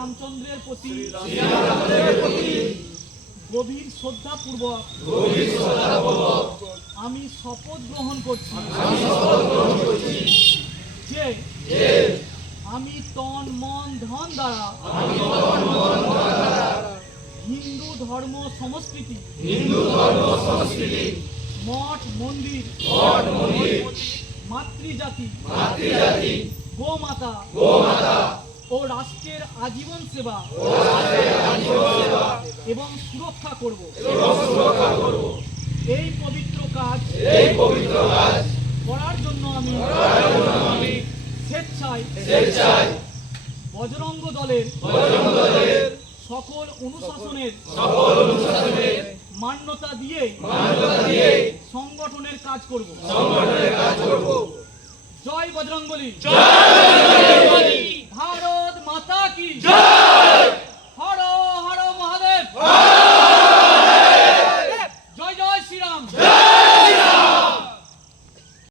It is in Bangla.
রামচন্দ্রের প্রতি গভীর শ্রদ্ধাপূর্বক আমি শপথ গ্রহণ করছি যে আমি তন মন ধন দ্বারা হিন্দু ধর্ম সংস্কৃতি মঠ মন্দির মাতৃজাতি গোমাতা ও রাষ্ট্রের আজীবন সেবা এবং সুরক্ষা করব। এই পবিত্র কাজ করার জন্য আমি স্বেচ্ছায় বজরঙ্গ দলের সকল অনুশাসনের মান্যতা দিয়ে সংগঠনের কাজ করব। জয় বজরংবলী। ভারত মাতা কি হর হর মহাদেব। জয় জয় শ্রীরাম।